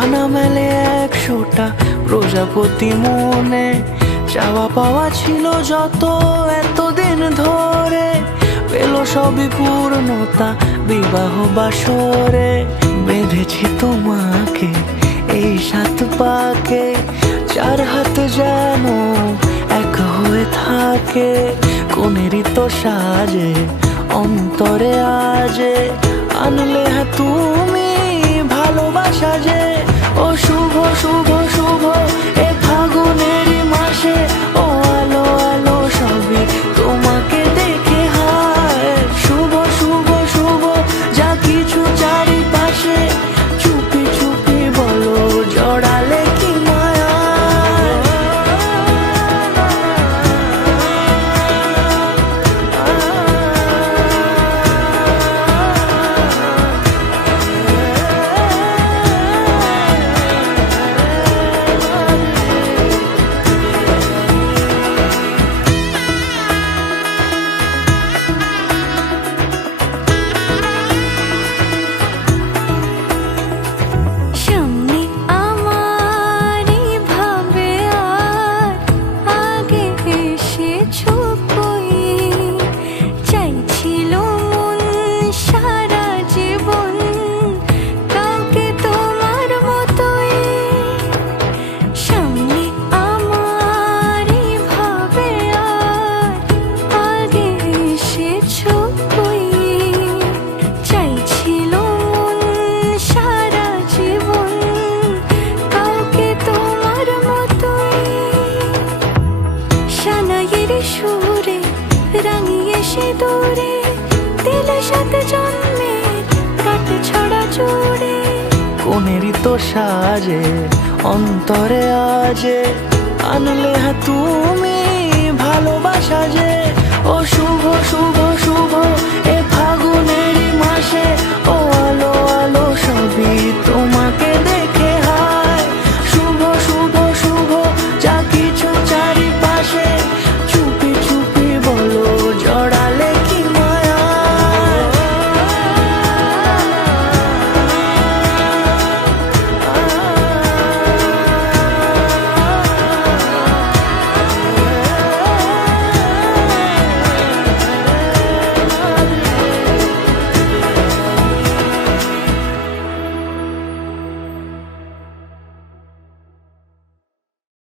ডানা মেলে 100টা প্রজাপতি মনে, চাওয়া পাওয়া ছিল যত এতদিন ধরে, পেল সবই পূর্ণতা বিবাহ বাসরে। বেঁধেছি তোমাকে এই 7 পাকে, 4 হাত যেন এক হয়ে থাকে। কোনেরই তো সাজে অন্তরে আজে, আনলে হ্যাঁ তুমি ভালোবাসা যে। ও শুভ শুভ শুভ এ ফাগুনেরই মাসে, ও আলো আলো সবই তোমাকে দেখে হায়। শুভ শুভ শুভ যা কিছু চারিপাশে, চুপি চুপি বলো জড়ালে কি মায়া। সুরে রাঙিয়ে সে দূরে দিলে 7 জন্মের কাট ছড়া জোড়ে। কোনেরই তো সাজে অন্তরে আজে, আনলে হ্যাঁ তুমি ভালোবাসা যে। ও শুভ শুভ শুভ এ ফাগুনেরই মাসে, ও আলো আলো সবই